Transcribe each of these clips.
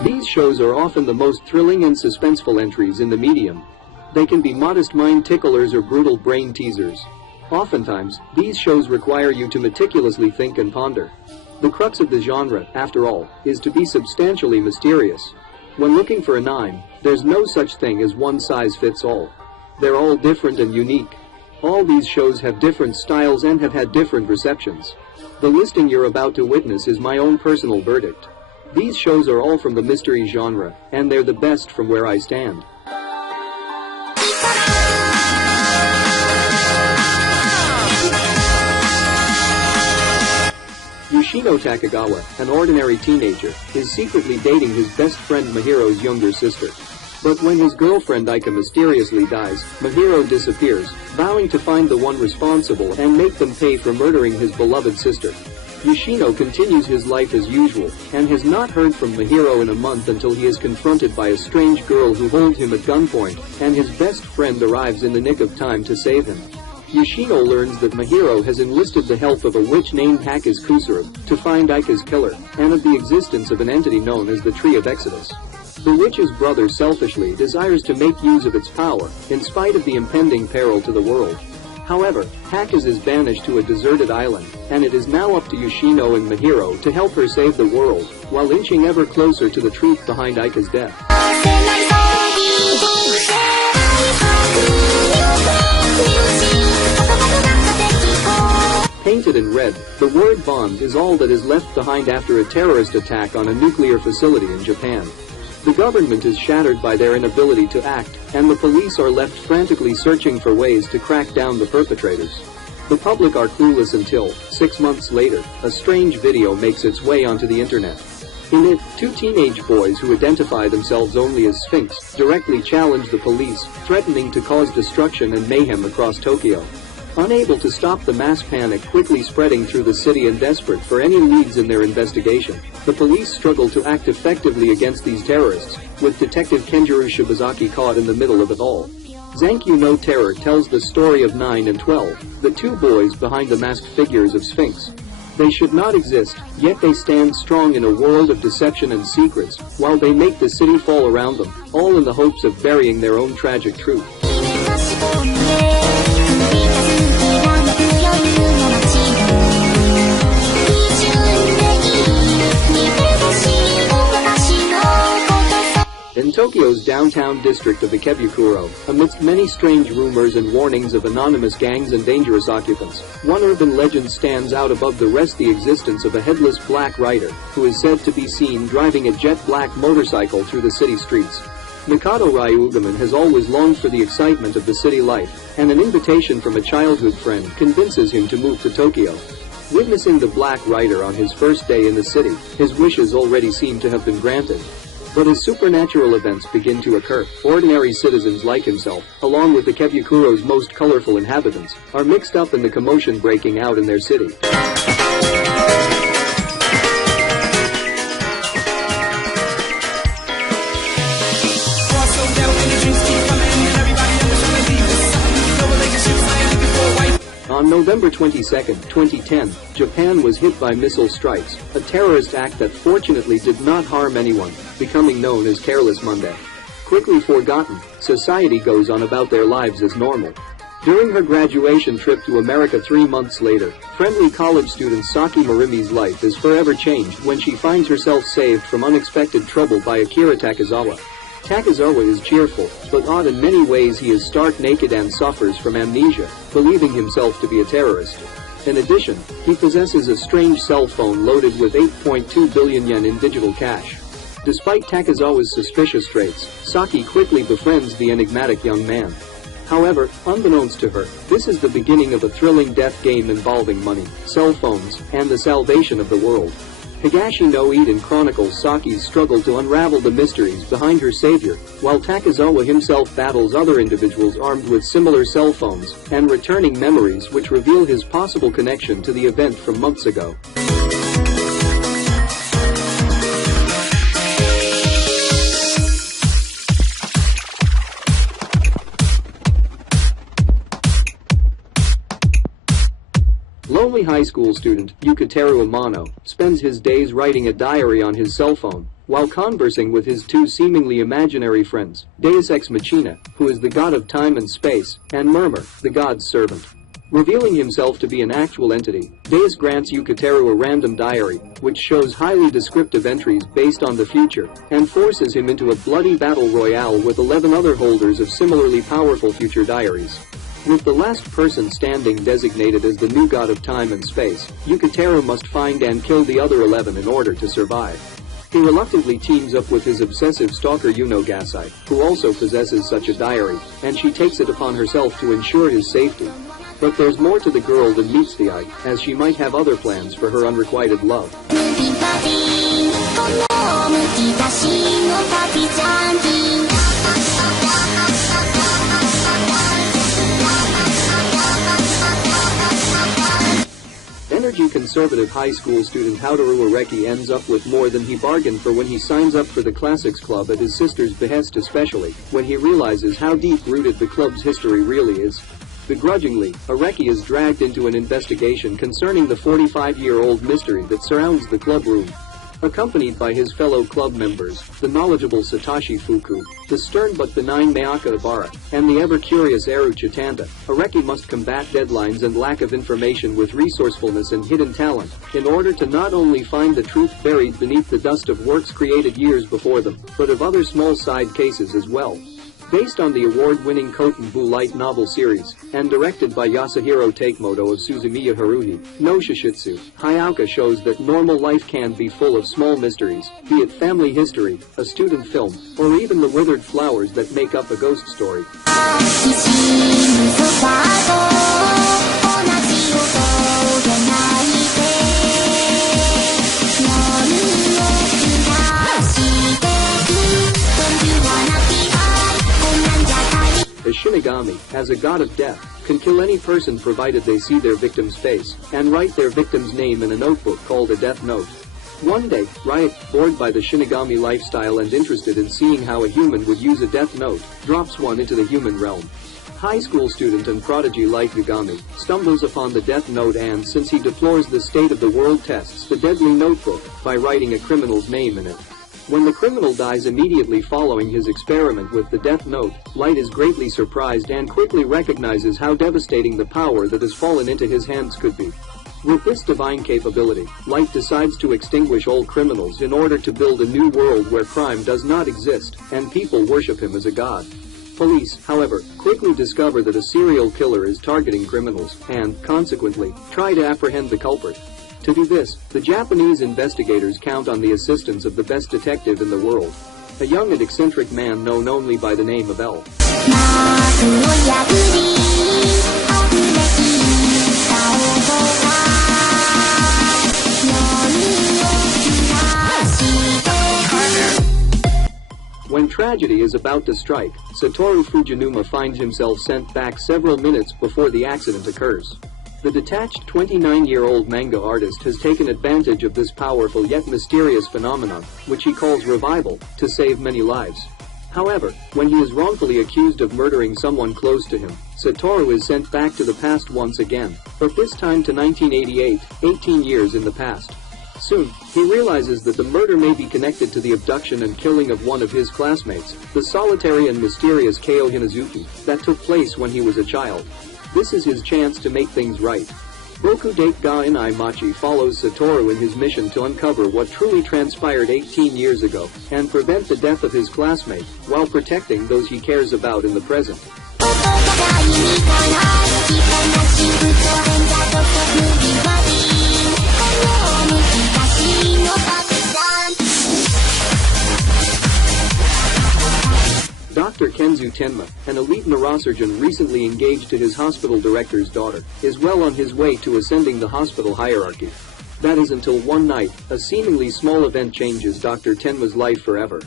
These shows are often the most thrilling and suspenseful entries in the medium. They can be modest mind ticklers or brutal brain teasers. Oftentimes, these shows require you to meticulously think and ponder. The crux of the genre, after all, is to be substantially mysterious. When looking for a 9, there's no such thing as one size fits all. They're all different and unique. All these shows have different styles and have had different receptions. The listing you're about to witness is my own personal verdict. These shows are all from the mystery genre, and they're the best from where I stand. Yoshino Takegawa, an ordinary teenager, is secretly dating his best friend Mihiro's younger sister. But when his girlfriend Aika mysteriously dies, Mihiro disappears, vowing to find the one responsible and make them pay for murdering his beloved sister. Yoshino continues his life as usual, and has not heard from Mihiro in a month until he is confronted by a strange girl who holds him at gunpoint, and his best friend arrives in the nick of time to save him. Yoshino learns that Mihiro has enlisted the help of a witch named Hakiz Kusuru to find Aika's killer, and of the existence of an entity known as the Tree of Exodus. The witch's brother selfishly desires to make use of its power, in spite of the impending peril to the world. However, Hakiz is banished to a deserted island, and it is now up to Yoshino and Mihiro to help her save the world, while inching ever closer to the truth behind Aika's death. Painted in red, the word bomb is all that is left behind after a terrorist attack on a nuclear facility in Japan. The government is shattered by their inability to act, and the police are left frantically searching for ways to crack down the perpetrators. The public are clueless until, 6 months later, a strange video makes its way onto the internet. In it, 2 teenage boys who identify themselves only as Sphinx directly challenge the police, threatening to cause destruction and mayhem across Tokyo. Unable to stop the mass panic quickly spreading through the city and desperate for any leads in their investigation, the police struggle to act effectively against these terrorists, with Detective Kenjiro Shibazaki caught in the middle of it all. Zankyu no Terror tells the story of 9 and 12, the 2 boys behind the masked figures of Sphinx. They should not exist, yet they stand strong in a world of deception and secrets, while they make the city fall around them, all in the hopes of burying their own tragic truth. In Tokyo's downtown district of Ikebukuro, amidst many strange rumors and warnings of anonymous gangs and dangerous occupants, one urban legend stands out above the rest: the existence of a headless black rider, who is said to be seen driving a jet black motorcycle through the city streets. Mikado Ryugaman has always longed for the excitement of the city life, and an invitation from a childhood friend convinces him to move to Tokyo. Witnessing the black rider on his first day in the city, his wishes already seem to have been granted. But as supernatural events begin to occur, ordinary citizens like himself, along with Ikebukuro's most colorful inhabitants, are mixed up in the commotion breaking out in their city. On November 22, 2010, Japan was hit by missile strikes, a terrorist act that fortunately did not harm anyone, becoming known as Careless Monday. Quickly forgotten, society goes on about their lives as normal. During her graduation trip to America 3 months later, friendly college student Saki Morimi's life is forever changed when she finds herself saved from unexpected trouble by Akira Takizawa. Takizawa is cheerful, but odd in many ways. He is stark naked and suffers from amnesia, believing himself to be a terrorist. In addition, he possesses a strange cell phone loaded with 8.2 billion yen in digital cash. Despite Takizawa's suspicious traits, Saki quickly befriends the enigmatic young man. However, unbeknownst to her, this is the beginning of a thrilling death game involving money, cell phones, and the salvation of the world. Higashi no Eden chronicles Saki's struggle to unravel the mysteries behind her savior, while Takizawa himself battles other individuals armed with similar cell phones, and returning memories which reveal his possible connection to the event from months ago. Lonely high school student Yukateru Amano spends his days writing a diary on his cell phone, while conversing with his two seemingly imaginary friends, Deus Ex Machina, who is the god of time and space, and Murmur, the god's servant. Revealing himself to be an actual entity, Deus grants Yukateru a random diary, which shows highly descriptive entries based on the future, and forces him into a bloody battle royale with 11 other holders of similarly powerful future diaries. With the last person standing designated as the new god of time and space, Yukateru must find and kill the other 11 in order to survive. He reluctantly teams up with his obsessive stalker Yuno Gasai, who also possesses such a diary, and she takes it upon herself to ensure his safety. But there's more to the girl than meets the eye, as she might have other plans for her unrequited love. Energy-conservative high school student Haotoru Areki ends up with more than he bargained for when he signs up for the Classics Club at his sister's behest, especially when he realizes how deep-rooted the club's history really is. Begrudgingly, Areki is dragged into an investigation concerning the 45-year-old mystery that surrounds the club room. Accompanied by his fellow club members, the knowledgeable Satoshi Fuku, the stern but benign Mayaka Ibarra, and the ever-curious Eru Chitanda, Areki must combat deadlines and lack of information with resourcefulness and hidden talent, in order to not only find the truth buried beneath the dust of works created years before them, but of other small side cases as well. Based on the award-winning Kotenbu light novel series, and directed by Yasuhiro Takemoto of Suzumiya Haruhi, no Shishitsu, Hayao shows that normal life can be full of small mysteries, be it family history, a student film, or even the withered flowers that make up a ghost story. The Shinigami, as a god of death, can kill any person provided they see their victim's face, and write their victim's name in a notebook called a death note. One day, Riot, bored by the Shinigami lifestyle and interested in seeing how a human would use a death note, drops one into the human realm. High school student and prodigy Light Yagami stumbles upon the death note and, since he deplores the state of the world, tests the deadly notebook by writing a criminal's name in it. When the criminal dies immediately following his experiment with the death note, Light is greatly surprised and quickly recognizes how devastating the power that has fallen into his hands could be. With this divine capability, Light decides to extinguish all criminals in order to build a new world where crime does not exist, and people worship him as a god. Police, however, quickly discover that a serial killer is targeting criminals, and, consequently, try to apprehend the culprit. To do this, the Japanese investigators count on the assistance of the best detective in the world, a young and eccentric man known only by the name of L. When tragedy is about to strike, Satoru Fujinuma finds himself sent back several minutes before the accident occurs. The detached 29-year-old manga artist has taken advantage of this powerful yet mysterious phenomenon, which he calls revival, to save many lives. However, when he is wrongfully accused of murdering someone close to him, Satoru is sent back to the past once again, but this time to 1988, 18 years in the past. Soon, he realizes that the murder may be connected to the abduction and killing of one of his classmates, the solitary and mysterious Keo Hinazuki, that took place when he was a child. This is his chance to make things right. Boku Date ga Inai Machi follows Satoru in his mission to uncover what truly transpired 18 years ago, and prevent the death of his classmate, while protecting those he cares about in the present. Dr. Kenzu Tenma, an elite neurosurgeon recently engaged to his hospital director's daughter, is well on his way to ascending the hospital hierarchy. That is until one night, a seemingly small event changes Dr. Tenma's life forever.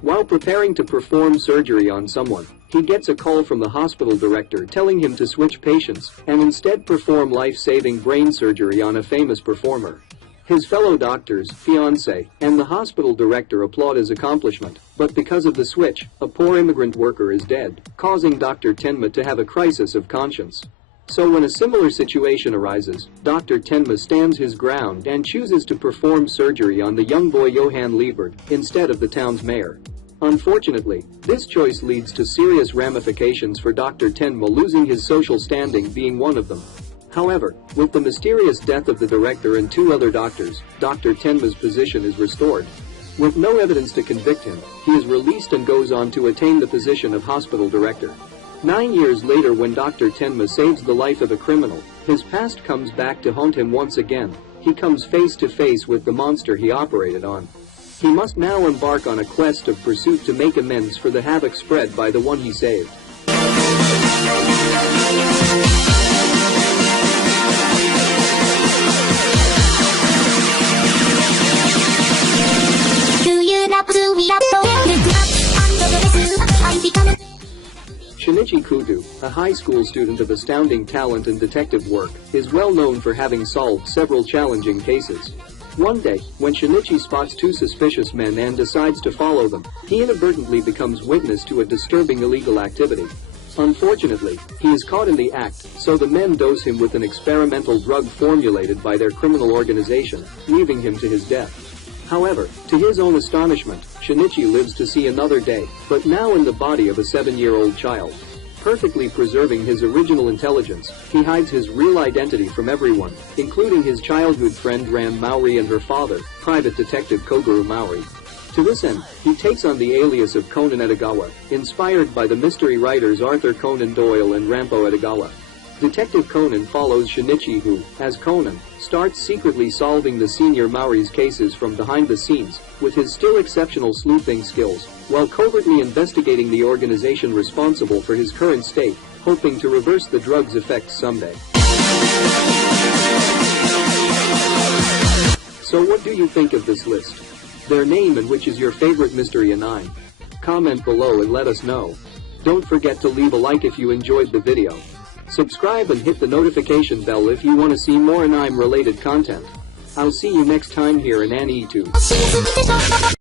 While preparing to perform surgery on someone, he gets a call from the hospital director telling him to switch patients, and instead perform life-saving brain surgery on a famous performer. His fellow doctors, fiancé, and the hospital director applaud his accomplishment, but because of the switch, a poor immigrant worker is dead, causing Dr. Tenma to have a crisis of conscience. So when a similar situation arises, Dr. Tenma stands his ground and chooses to perform surgery on the young boy Johann Liebert instead of the town's mayor. Unfortunately, this choice leads to serious ramifications for Dr. Tenma, losing his social standing being one of them. However, with the mysterious death of the director and 2 other doctors, Dr. Tenma's position is restored. With no evidence to convict him, he is released and goes on to attain the position of hospital director. 9 years later, when Dr. Tenma saves the life of a criminal, his past comes back to haunt him once again. He comes face to face with the monster he operated on. He must now embark on a quest of pursuit to make amends for the havoc spread by the one he saved. Shinichi Kudo, a high school student of astounding talent and detective work, is well known for having solved several challenging cases. One day, when Shinichi spots 2 suspicious men and decides to follow them, he inadvertently becomes witness to a disturbing illegal activity. Unfortunately, he is caught in the act, so the men dose him with an experimental drug formulated by their criminal organization, leaving him to his death. However, to his own astonishment, Shinichi lives to see another day, but now in the body of a 7-year-old child. Perfectly preserving his original intelligence, he hides his real identity from everyone, including his childhood friend Ran Maori and her father, Private Detective Kogoro Maori. To this end, he takes on the alias of Conan Edogawa, inspired by the mystery writers Arthur Conan Doyle and Rampo Edogawa. Detective Conan follows Shinichi, who, as Conan, starts secretly solving the senior Maori's cases from behind the scenes, with his still exceptional sleuthing skills, while covertly investigating the organization responsible for his current state, hoping to reverse the drug's effects someday. So what do you think of this list? Their name and which is your favorite mystery anime? Comment below and let us know. Don't forget to leave a like if you enjoyed the video. Subscribe and hit the notification bell if you want to see more anime related content. I'll see you next time here in AniTube.